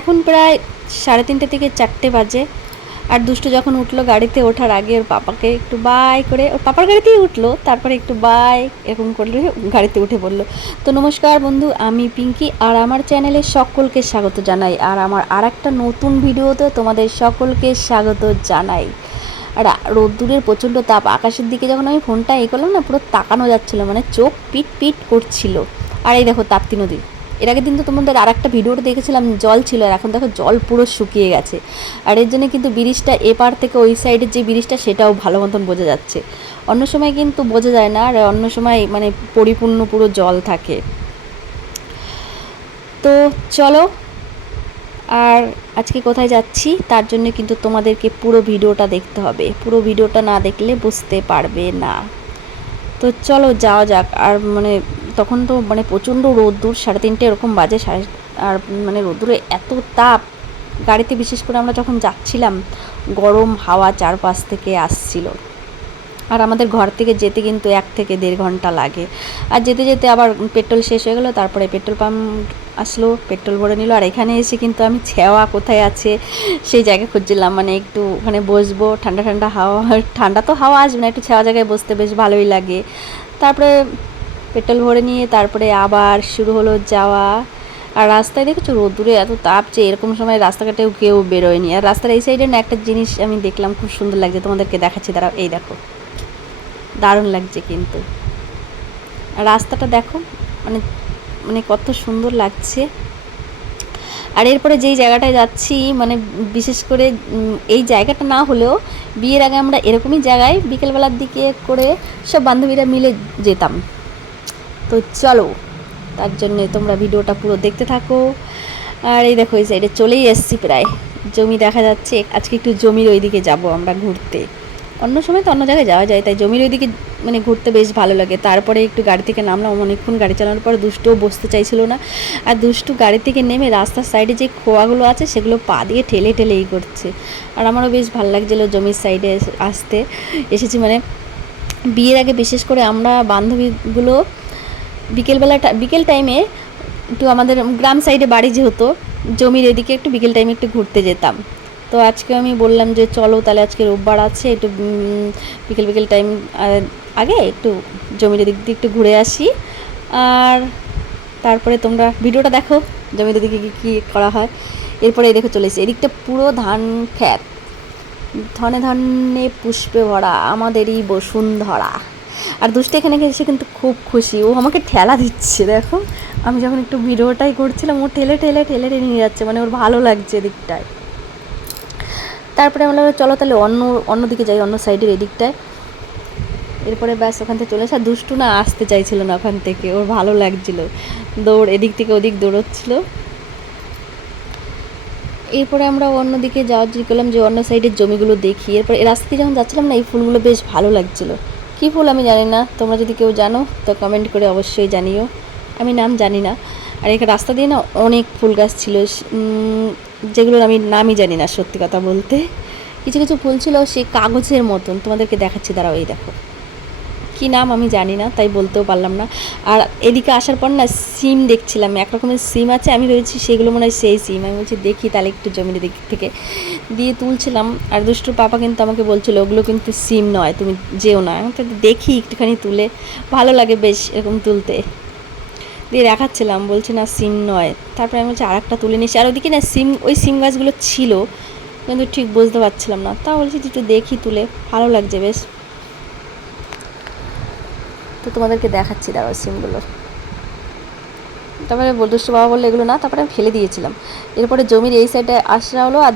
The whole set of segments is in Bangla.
এখন প্রায় 3:30 থেকে 4টে বাজে। আর দুষ্টু যখন উঠলো গাড়িতে ওঠার আগে ওর পাপাকে একটু বাই করে, ওর পাপার গাড়িতেই উঠলো, তারপরে একটু বাই এরকম করলে গাড়িতে উঠে পড়লো। তো নমস্কার বন্ধু, আমি পিঙ্কি আর আমার চ্যানেলে সকলকে স্বাগত জানাই। আর আমার আর একটা নতুন ভিডিওতে তোমাদের সকলকে স্বাগত জানাই। আর রোদ্দুরের প্রচণ্ড তাপ, আকাশের দিকে যখন আমি ফোনটা করলাম না, পুরো তাকানো যাচ্ছিলো, মানে চোখ পিট পিট করছিল। আর এই দেখো তাপ্তি নদী। এর আগে কিন্তু তোমাদের আর একটা ভিডিওতে দেখেছিলাম জল ছিল, আর এখন দেখো জল পুরো শুকিয়ে গেছে। আর এর জন্য কিন্তু ব্রিজটা এপার থেকে ওই সাইডের যে ব্রিজটা সেটাও ভালো মতন বোঝা যাচ্ছে। অন্য সময় কিন্তু বোঝা যায় না, আর অন্য সময় মানে পরিপূর্ণ পুরো জল থাকে। তো চলো, আর আজকে কোথায় যাচ্ছি তার জন্য কিন্তু তোমাদেরকে পুরো ভিডিওটা দেখতে হবে, পুরো ভিডিওটা না দেখলে বুঝতে পারবে না। তো চলো যাওয়া যাক। আর মানে তখন তো মানে প্রচণ্ড রোদ্দুর, 3:30 এরকম বাজে, আর মানে রোদ্দুরে এত তাপ। গাড়িতে বিশেষ করে আমরা যখন যাচ্ছিলাম, গরম হাওয়া চারপাশ থেকে আসছিল। আর আমাদের ঘর থেকে যেতে কিন্তু 1 থেকে 1.5 ঘন্টা লাগে। আর যেতে যেতে আবার পেট্রোল শেষ হয়ে গেলো, তারপরে পেট্রোল পাম্প আসলো, পেট্রোল ভরে নিল। আর এখানে এসে কিন্তু আমি ছেওয়া কোথায় আছে সেই জায়গা খুঁজছিলাম, মানে একটু ওখানে বসবো, ঠান্ডা ঠান্ডা হাওয়া, ঠান্ডা তো হাওয়া আসবে না, একটু ছেওয়া জায়গায় বসতে বেশ ভালোই লাগে। তারপরে পেট্রোল ভরে নিয়ে তারপরে আবার শুরু হলো যাওয়া। আর রাস্তায় দেখেছো রোদ্দুরে এত তাপ যে এরকম সময় রাস্তাঘাটেও কেউ বেরোয়নি। আর রাস্তার এই সাইডে না একটা জিনিস আমি দেখলাম, খুব সুন্দর লাগছে, তোমাদেরকে দেখাচ্ছি দাঁড়াও। এই দেখো, দারুণ লাগছে কিন্তু রাস্তাটা দেখো, মানে মানে কত সুন্দর লাগছে। আর এরপরে যেই জায়গাটায় যাচ্ছি, মানে বিশেষ করে এই জায়গাটা না হলেও বিয়ের আগে আমরা এরকমই জায়গায় বিকেলবেলার দিকে করে সব বান্ধবীরা মিলে যেতাম। তো চলো, তার জন্যে তোমরা ভিডিওটা পুরো দেখতে থাকো। আর এই দেখো এই সাইডে চলেই এসছি, প্রায় জমি দেখা যাচ্ছে। আজকে একটু জমির ওইদিকে যাব আমরা ঘুরতে। অন্য সময় তো অন্য জায়গায় যাওয়া যায়, তাই জমির ওইদিকে মানে ঘুরতে বেশ ভালো লাগে। তারপরে একটু গাড়ি থেকে নামলাম, অনেকক্ষণ গাড়ি চালানোর পর দুষ্টুও বসতে চাইছিল না। আর দুষ্টু গাড়ি থেকে নেমে রাস্তার সাইডে যে খোয়াগুলো আছে সেগুলো পা দিয়ে ঠেলে ঠেলেই করছে। আর আমারও বেশ ভালো লাগছিলো জমির সাইডে আসতে এসেছি। মানে বিয়ের আগে বিশেষ করে আমরা বান্ধবীগুলো বিকেল টাইমে একটু আমাদের গ্রাম সাইডে বাড়ি যেহেতু, জমির এদিকে একটু বিকেল টাইমে একটু ঘুরতে যেতাম। তো আজকে আমি বললাম যে চলো তাহলে, আজকে রোববার আছে, একটু বিকেল টাইম আগে একটু জমির এদিক দিয়ে একটু ঘুরে আসি। আর তারপরে তোমরা ভিডিওটা দেখো জমির এদিকে কী করা হয়। এরপরে দেখো চলে এসেছি, এদিকটা পুরো ধান ক্ষেত, ধনে ধনে পুষ্পে ভরা আমাদেরই বসুন্ধরা। আর দুষ্টু এখানে এসে কিন্তু খুব খুশি, ও আমাকে ঠেলা দিচ্ছে দেখো। আমি যখন একটু ভিডিওটাই করছিলাম, ও ঠেলে ঠেলে ঠেলে ঠেলে নিয়ে যাচ্ছে, মানে ওর ভালো লাগছে এদিকটায়। তারপরে আমরা চলো তাহলে অন্যদিকে যাই, অন্য সাইডের এদিকটায়। এরপরে ব্যাস ওখান থেকে চলে আসা। দুষ্টু না আসতে চাইছিল না ওখান থেকে, ওর ভালো লাগছিল, এদিক থেকে ওদিক দৌড়চ্ছিল। এরপরে আমরা অন্যদিকে যাওয়ার জন্য করলাম যে অন্য সাইডের জমিগুলো দেখি। এরপর এই রাস্তা দিয়ে যখন যাচ্ছিলাম না, এই ফুলগুলো বেশ ভালো লাগছিলো। কী ফুল আমি জানি না, তোমরা যদি কেউ জানো তো কমেন্ট করে অবশ্যই জানিও, আমি নাম জানি না। আর এখানে রাস্তা দিয়ে না অনেক ফুল গাছ ছিল, যেগুলোর আমি নামই জানি না সত্যি কথা বলতে। কিছু কিছু ফুল ছিল সে কাগজের মতন, তোমাদেরকে দেখাচ্ছি দাঁড়াও। এই দেখো, কী নাম আমি জানি না, তাই বলতেও পারলাম না। আর এদিকে আসার পর না সিম দেখছিলাম, এক রকমের সিম আছে, আমি ভেবেছি সেগুলো মনে হয় সেই সিম। আমি বলছি দেখি তাহলে একটু জমির দিক থেকে দিয়ে তুলছিলাম। আর দুষ্টুর পাপা কিন্তু আমাকে বলছিল ওগুলো কিন্তু সিম নয়, তুমি যেও না। তো দেখি একটুখানি তুলে, ভালো লাগে বেশ এরকম তুলতে, দিয়ে দেখাচ্ছিলাম, বলছে না সিম নয়। তারপরে আমি বলছি আর একটা তুলে নিয়েছি। আর ওদিকে না ওই সিম গাছগুলো ছিল, কিন্তু ঠিক বুঝতে পারছিলাম না, তা বলছি একটু দেখি তুলে, ভালো লাগছে বেশ। তো তোমাদেরকে দেখাচ্ছি দাঁড়াও সিমগুলো। তারপরে দুষ্টু বাবা বললো এগুলো না, তারপরে আমি ফেলে দিয়েছিলাম। এরপরে জমির এই সাইডে আসা হলো, আর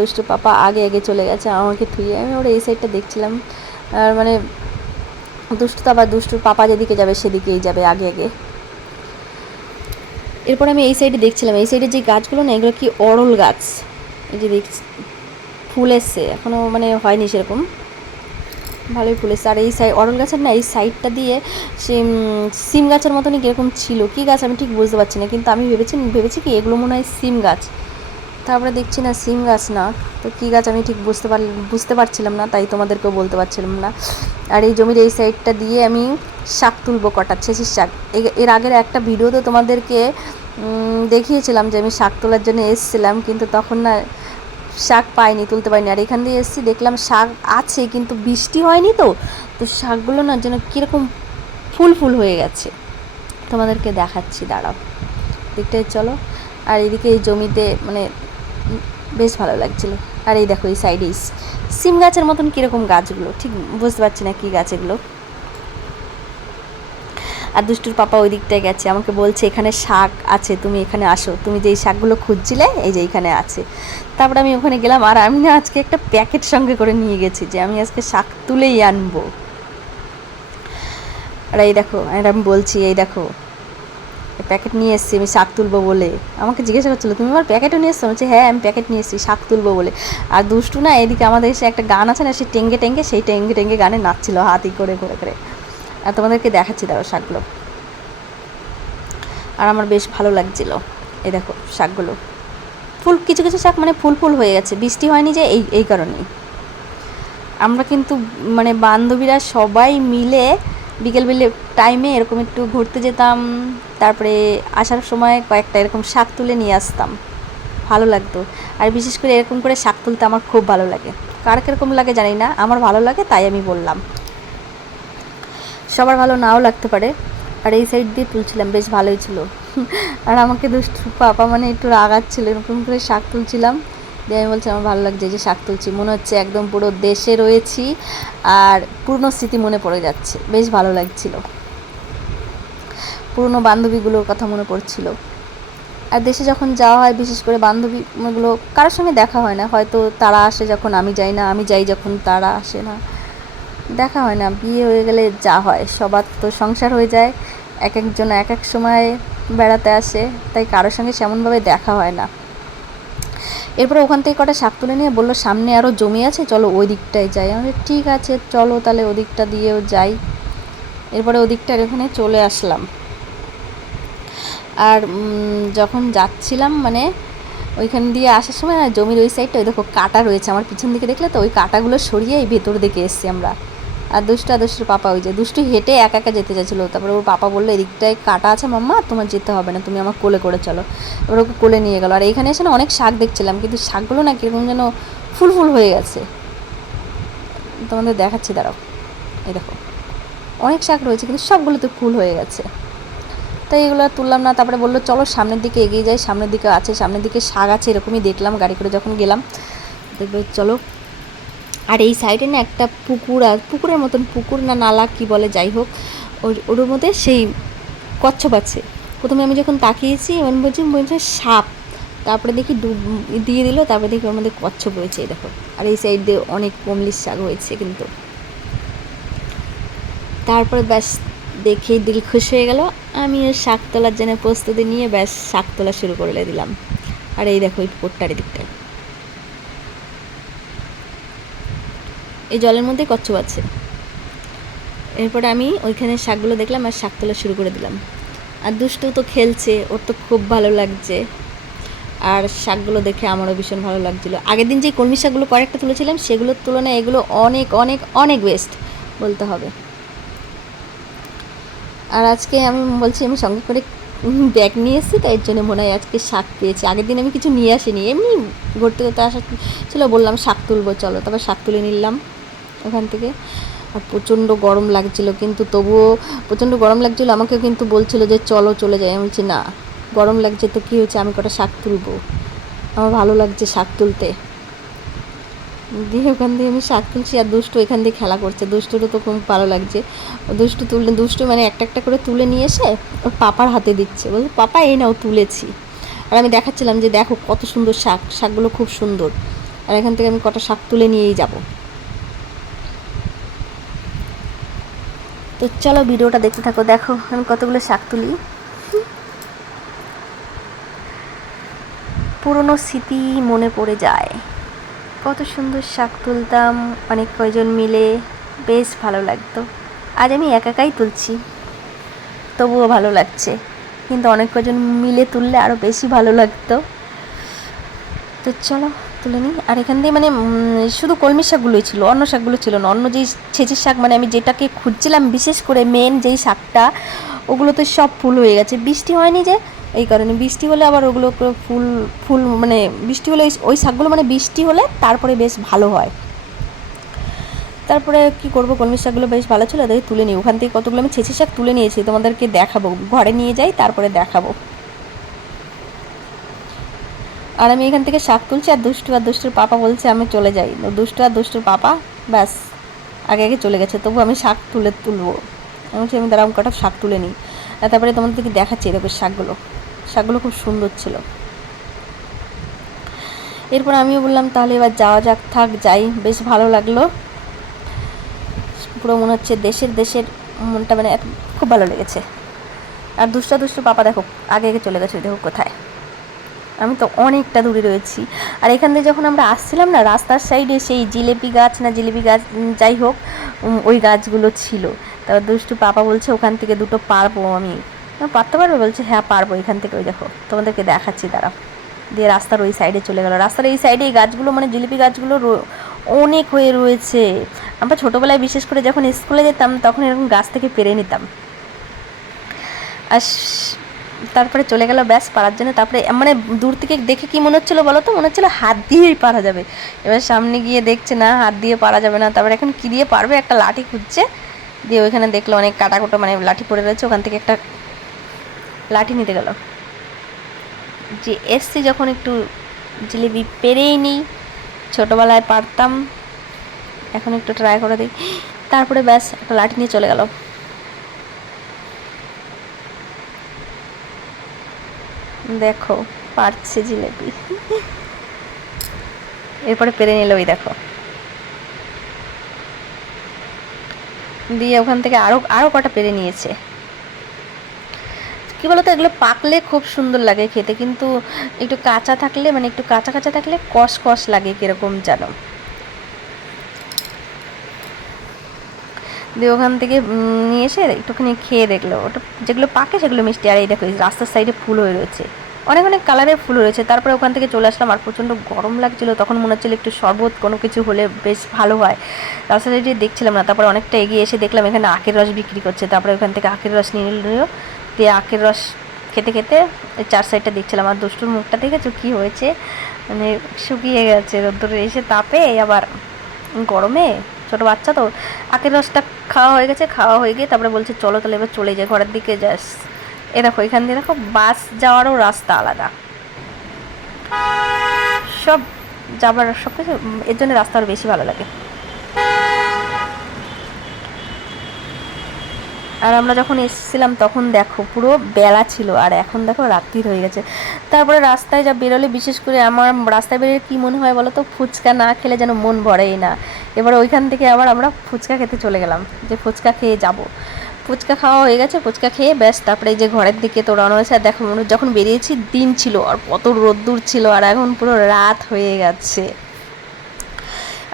দুষ্টু পাপা আগে চলে গেছে আমাকে থুয়ে। আমি ওরা এই সাইডটা দেখছিলাম। আর মানে দুষ্টুর পাপা যেদিকে যাবে সেদিকেই যাবে আগে। এরপর আমি এই সাইডে দেখছিলাম, এই সাইডে যে গাছগুলো না এগুলো কি অরল গাছ, এই যে দেখছি ফুল এসছে, এখনও মানে হয়নি সেরকম, ভালোই ফুল এসছে। আর এই অরল গাছের না এই সাইডটা দিয়ে সে সিম গাছের মতনই কীরকম ছিল, কী গাছ আমি ঠিক বুঝতে পারছি না, কিন্তু আমি ভেবেছি কি এগুলো মনে হয় সিম গাছ। তারপরে দেখছি না সিম গাছ না, তো কী গাছ আমি ঠিক বুঝতে পারছিলাম না, তাই তোমাদেরকেও বলতে পারছিলাম না। আর এই জমির এই সাইডটা দিয়ে আমি শাক তুলবো, কটা ছেঁচির শাক। এর আগের একটা ভিডিওতে তোমাদেরকে দেখিয়েছিলাম যে আমি শাক তোলার জন্য এসেছিলাম, কিন্তু তখন না শাক পাইনি, তুলতে পারিনি। আর এখান দিয়ে এসেছি, দেখলাম শাক আছে কিন্তু বৃষ্টি হয়নি, তো তো শাকগুলো না যেন কীরকম ফুল ফুল হয়ে গেছে। তোমাদেরকে দেখাচ্ছি, দাঁড়াও, দিকটাই চলো। আর এদিকে এই জমিতে মানে বেশ ভালো লাগছিল। আর এই দেখো এই সাইডে সিম গাছের মতন কীরকম গাছগুলো, ঠিক বুঝতে পারছি না কী গাছ এগুলো। আর দুষ্টুর পাপা ওই দিকটায় গেছে, আমাকে বলছে এখানে শাক আছে, তুমি এখানে আসো, তুমি যে এই শাকগুলো খুঁজছিলে এই যে এইখানে আছে। তারপরে আমি ওখানে গেলাম, আর আমি না আজকে একটা প্যাকেট সঙ্গে করে নিয়ে গেছি যে আমি আজকে শাক তুলেই আনবো। আর এই দেখো, আর আমি বলছি এই দেখো প্যাকেট নিয়ে এসেছি আমি শাক তুলবো বলে। আমাকে জিজ্ঞাসা করছিলো তুমি আমার প্যাকেটও নিয়ে এসছো? বলছি হ্যাঁ আমি প্যাকেট নিয়ে এসেছি শাক তুলবো বলে। আর দুষ্টু না এদিকে আমাদের এসে একটা গান আছে না, সে টেঙ্গে টেঙ্গে, সেই টেঙ্গে টেঙ্গে গানে নাচছিল হাতি করে করে করে। আর তোমাদেরকে দেখাচ্ছি দাঁড়ো শাকগুলো। আর আমার বেশ ভালো লাগছিল। এই দেখো শাকগুলো ফুল, কিছু কিছু শাক মানে ফুল ফুল হয়ে গেছে, বৃষ্টি হয়নি যে এই কারণেই। আমরা কিন্তু মানে বান্ধবীরা সবাই মিলে বিকেল টাইমে এরকম একটু ঘুরতে যেতাম, তারপরে আসার সময় কয়েকটা এরকম শাক তুলে নিয়ে আসতাম, ভালো লাগতো। আর বিশেষ করে এরকম করে শাক তুলতে আমার খুব ভালো লাগে। কার কীরকম লাগে জানি না, আমার ভালো লাগে তাই আমি বললাম, সবার ভালো নাও লাগতে পারে। আর এই সাইড দিয়ে তুলছিলাম, বেশ ভালোই ছিল। আর আমাকে দুষ্টু পাপা মানে একটু রাগাচ্ছিল, এরকম করে শাক তুলছিলাম, দিয়ে আমি বলছি আমার ভালো লাগছে যে শাক তুলছি, মনে হচ্ছে একদম পুরো দেশে রয়েছি, আর পুরনো স্মৃতি মনে পড়ে যাচ্ছে, বেশ ভালো লাগছিল, পুরনো বান্ধবীগুলোর কথা মনে পড়ছিল। আর দেশে যখন যাওয়া হয় বিশেষ করে বান্ধবীগুলো কারোর সঙ্গে দেখা হয় না, হয়তো তারা আসে যখন আমি যাই না, আমি যাই যখন তারা আসে না, দেখা হয় না। বিয়ে হয়ে গেলে যা হয়, সবার তো সংসার হয়ে যায়, এক একজন এক এক সময় বেড়াতে আসে, তাই কারোর সঙ্গে সেমনভাবে দেখা হয় না। এরপরে ওখান থেকে কটা শাক তুলে নিয়ে বললো সামনে আরও জমি আছে, চলো ওই দিকটায় যাই। আমি ঠিক আছে চলো তাহলে ওদিকটা দিয়েও যাই। এরপরে ওদিকটার এখানে চলে আসলাম। আর যখন যাচ্ছিলাম মানে ওইখান দিয়ে আসার সময় না জমির ওই সাইডটা ওই দেখো কাটা রয়েছে, আমার পিছন দিকে দেখলে তো, ওই কাটাগুলো সরিয়ে এই ভেতর দিকে এসছি আমরা। আর দুষ্টুর পাপা ওই যে দুষ্টু হেঁটে একা একা যেতে চাইছিলো, তারপরে ওর পাপা বললো এদিকটায় কাটা আছে মাম্মা, তোমার যেতে হবে না, তুমি আমার কোলে করে চলো। এবার ওকে কোলে নিয়ে গেলো। আর এইখানে এসে না অনেক শাক দেখছিলাম, কিন্তু শাকগুলো না কীরকম যেন ফুল ফুল হয়ে গেছে, তোমাদের দেখাচ্ছি দাঁড়াও। এই দেখো অনেক শাক রয়েছে কিন্তু সবগুলোতে ফুল হয়ে গেছে, তাই এগুলো তুললাম না। তারপরে বললো চলো সামনের দিকে এগিয়ে যাই, সামনের দিকে আছে, সামনের দিকে শাক আছে, এরকমই দেখলাম গাড়ি করে যখন গেলাম। দেখবে চলো। আর এই সাইডে না একটা পুকুর, আর পুকুরের মতন, পুকুর না নালা কি বলে, যাই হোক, ওর মধ্যে সেই কচ্ছপ আছে। প্রথমে আমি যখন তাকিয়েছি আমি বলছি সাপ, তারপরে দেখি ডুব দিয়ে দিল, তারপরে দেখি ওর মধ্যে কচ্ছপ রয়েছে, এই দেখো। আর এই সাইড দিয়ে অনেক কমলির শাক হয়েছে কিন্তু। তারপরে ব্যাস দেখেই দিল খুশ হয়ে গেল, আমিও শাক তোলার জন্য প্রস্তুতি নিয়ে ব্যাস শাক তোলা শুরু করে দিলাম। আর এই দেখো এই পুকুরটার দিকটায় এই জলের মধ্যে কচ্ছপ আছে। এরপরে আমি ওইখানে শাকগুলো দেখলাম আর শাক তোলা শুরু করে দিলাম। আর দুষ্টু তো খেলছে, ওর তো খুব ভালো লাগছে। আর শাকগুলো দেখে আমারও ভীষণ ভালো লাগছিলো। আগের দিন যে কলমি শাকগুলো কয়েকটা তুলেছিলাম সেগুলোর তুলনায় এগুলো অনেক অনেক অনেক বেস্ট বলতে হবে। আর আজকে আমি বলছি আমি সঙ্গে করে ব্যাগ নিয়ে এসেছি, তাই এর জন্য মনে হয় আজকে শাক পেয়েছি। আগের দিন আমি কিছু নিয়ে আসিনি, এমনি ঘুরতে ঘুরতে আসা ছিল, বললাম শাক তুলবো চলো, তারপর শাক তুলে নিলাম ওখান থেকে। আর প্রচণ্ড গরম লাগছিল, কিন্তু তবুও প্রচণ্ড গরম লাগছিলো, আমাকে কিন্তু বলছিল যে চলো চলে যাই। আমি বলছি না, গরম লাগছে তো কী হয়েছে, আমি কটা শাক তুলবো, আমার ভালো লাগছে শাক তুলতে। দিয়ে ওখান দিয়ে আমি শাক তুলছি, আর দুষ্টু এখান দিয়ে খেলা করছে, দুষ্টুরও তো খুব ভালো লাগছে। দুষ্টু মানে একটা একটা করে তুলে নিয়ে এসে ওর পাপার হাতে দিচ্ছে, বলছে পাপা এই নাও তুলেছি। আর আমি দেখাচ্ছিলাম যে দেখো কত সুন্দর শাকগুলো খুব সুন্দর। আর এখান থেকে আমি কটা শাক তুলে নিয়েই যাব। তো চলো ভিডিওটা দেখতে থাকো, দেখো আমি কতগুলো শাক তুলি। পুরনো স্মৃতি মনে পড়ে যায়, কত সুন্দর শাক তুলতাম অনেক কয়জন মিলে, বেশ ভালো লাগতো। আজ আমি একাই তুলছি, তবুও ভালো লাগছে, কিন্তু অনেক কজন মিলে তুললে আরও বেশি ভালো লাগতো। তো চলো তুলে নিই। আর এখান দিয়ে মানে শুধু কলমি শাকগুলোই ছিল, অন্য শাকগুলো ছিল না। অন্য যেই ছেঁচির শাক মানে আমি যেটাকে খুঁজছিলাম বিশেষ করে মেন যেই শাকটা, ওগুলোতে সব ফুল হয়ে গেছে, বৃষ্টি হয়নি যে এই কারণে বৃষ্টি হলে আবার ওগুলো ফুল ফুল মানে বৃষ্টি হলে ওই শাকগুলো মানে বৃষ্টি হলে তারপরে বেশ ভালো হয়। তারপরে কি করব, কলমি শাকগুলো বেশ ভালো ছিল, তাই তুলে নিই। ওখান থেকে কতগুলো আমি ছেঁচি শাক তুলে নিয়েছি, তোমাদেরকে দেখাবো, ঘরে নিয়ে যাই তারপরে দেখাবো। আর আমি এখান থেকে শাক তুলছি, আর দুষ্টুর পাপা বলছে আমি চলে যাই। দুষ্টুর পাপা ব্যাস আগে আগে চলে গেছে, তবু আমি শাক তুলবো। আমি বলছি আমি দাঁড়াম কটা শাক তুলে নিই। আর তারপরে তোমাদেরকে দেখাচ্ছি এরকম শাকগুলো খুব সুন্দর ছিল। এরপর আমিও বললাম তাহলে এবার যাওয়া যাক, থাক যাই, বেশ ভালো লাগলো। পুরো মনে হচ্ছে দেশের মনটা মানে খুব ভালো লেগেছে। আর দুষ্টুর পাপা দেখো আগে আগে চলে গেছে, দেখো কোথায়, আমি তো অনেকটা দূরে রয়েছি। আর এখান থেকে যখন আমরা আসছিলাম না, রাস্তার সাইডে সেই জিলিপি গাছ যাই হোক ওই গাছগুলো ছিল। তারপর দুষ্টু পাপা বলছে ওখান থেকে দুটো পারবো, আমি পারতে পারবো, বলছে হ্যাঁ পারবো এখান থেকে। ওই দেখো তোমাদেরকে দেখাচ্ছি দাঁড়াও। দিয়ে রাস্তার ওই সাইডে চলে গেল। রাস্তার এই সাইডে এই গাছগুলো মানে জিলিপি গাছগুলো অনেক হয়ে রয়েছে। আমরা ছোটোবেলায় বিশেষ করে যখন স্কুলে যেতাম তখন এরকম গাছ থেকে পেরে নিতাম। আর তারপরে চলে গেল ব্যাস পারার জন্য। তারপরে মানে দূর থেকে দেখে কি মনে হচ্ছিলো বলো তো, মনে হচ্ছিলো হাত দিয়েই পারা যাবে। এবার সামনে গিয়ে দেখছে না হাত দিয়ে পারা যাবে না। তারপরে এখন কী দিয়ে পারবে, একটা লাঠি খুঁজছে। দিয়ে ওইখানে দেখলো অনেক কাটাকুটো মানে লাঠি পড়ে রয়েছে, ওখান থেকে একটা লাঠি নিতে গেল। যে এসছি যখন একটু জিলিপি পেরেই নিই, ছোটোবেলায় পারতাম, এখন একটু ট্রাই করে দিই। তারপরে ব্যাস একটা লাঠি নিয়ে চলে গেল। দেখো পারছে জিলিপি, এরপরে পেরে নিল, ওই দেখো। দিয়ে ওখান থেকে আরও কটা পেরে নিয়েছে। কী বলতো, এগুলো পাকলে খুব সুন্দর লাগে খেতে, কিন্তু একটু কাঁচা থাকলে মানে একটু কাঁচা কাঁচা থাকলে কষ লাগে কীরকম যেন। দিয়ে ওখান থেকে নিয়ে এসে একটুখানি খেয়ে দেখলো, ওটা যেগুলো পাকে সেগুলো মিষ্টি। আর এই দেখো রাস্তার সাইডে ফুল হয়ে রয়েছে, অনেক কালারের ফুল রয়েছে। তারপরে ওখান থেকে চলে আসলাম, আর প্রচণ্ড গরম লাগছিলো, তখন মনে হচ্ছিলো একটু শরবত কোনো কিছু হলে বেশ ভালো হয়। রাস্তা সাইডে দেখছিলাম না, তারপরে অনেকটা এগিয়ে এসে দেখলাম এখানে আখের রস বিক্রি করছে। তারপরে ওখান থেকে আখের রস নিয়ে নিল। দিয়ে আখের রস খেতে খেতে চার সাইডটা দেখছিলাম। আর দুষ্টুর মুখটা দেখেছো কী হয়েছে, মানে শুকিয়ে গেছে রোদ্দুরে এসে তাপে, আবার গরমে। ছোটো বাচ্চা তো, আখের রসটা খাওয়া হয়ে গিয়ে তারপরে বলছে চলো তাহলে এবার চলে যাই ঘরের দিকে। যাস এ দেখো এখান দিয়ে দেখো বাস যাওয়ারও রাস্তা আলাদা, সব যাবার সব কিছু, এর জন্য রাস্তা আরও বেশি ভালো লাগে। আর আমরা যখন এসেছিলাম তখন দেখো পুরো বেলা ছিল, আর এখন দেখো রাত্রি হয়ে গেছে। তারপরে রাস্তায় যা বেরোলে, বিশেষ করে আমার রাস্তায় বেরোলে কী মনে হয় বলো তো, ফুচকা না খেলে যেন মন ভরেই না। এবার ওইখান থেকে আবার আমরা ফুচকা খেতে চলে গেলাম, যে ফুচকা খেয়ে যাব। ফুচকা খাওয়া হয়ে গেছে, ফুচকা খেয়ে ব্যাস তারপরে এই যে ঘরের দিকে তো রওনা হয়েছে। আর দেখো যখন বেরিয়েছি দিন ছিল, আর কত রোদ্দুর ছিল, আর এখন পুরো রাত হয়ে গেছে।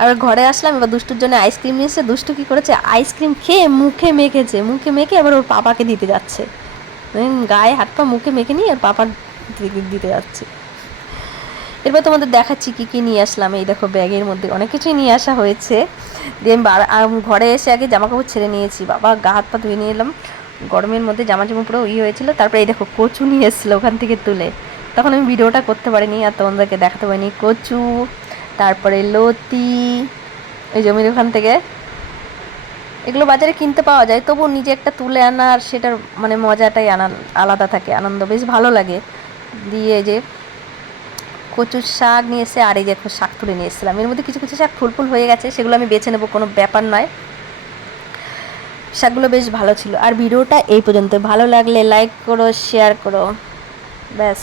আর ঘরে আসলাম, এবার দুষ্টুর জন্য আইসক্রিম নিয়েছে। দুষ্টু কী করেছে, আইসক্রিম খেয়ে মুখে মেখে আবার ওর পাপাকে দিতে যাচ্ছে, গায়ে হাত পা মুখে মেখে নিয়ে ওর পাপার দিতে যাচ্ছে। এরপর তোমাদের দেখাচ্ছি কী কী নিয়ে আসলাম। এই দেখো ব্যাগের মধ্যে অনেক কিছুই নিয়ে আসা হয়েছে। দিয়ে আমি ঘরে এসে আগে জামা কাপড় ছেড়ে নিয়েছি, বাবা গা হাত পা ধুয়ে নিয়ে এলাম, গরমের মধ্যে জামা পুরো হয়েছিল। তারপরে এই দেখো কচু নিয়ে এসেছিলো ওখান থেকে তুলে, তখন আমি ভিডিওটা করতে পারিনি আর তোমাদেরকে দেখাতে পারিনি। কচু, তারপরে লতি, ওই জমির ওখান থেকে। এগুলো বাজারে কিনতে পাওয়া যায়, তবু নিজে একটা তুলে আনা আর সেটার মানে মজাটাই আলাদা থাকে, আনন্দ বেশ ভালো লাগে। দিয়ে যে কচুর শাক নিয়ে এসে, আর এই যে শাক তুলে নিয়ে এসেছিলাম। এর মধ্যে কিছু কিছু শাক ফুল হয়ে গেছে, সেগুলো আমি বেছে নেবো, কোনো ব্যাপার নয়। শাকগুলো বেশ ভালো ছিল। আর ভিডিওটা এই পর্যন্ত, ভালো লাগলে লাইক করো, শেয়ার করো, ব্যাস।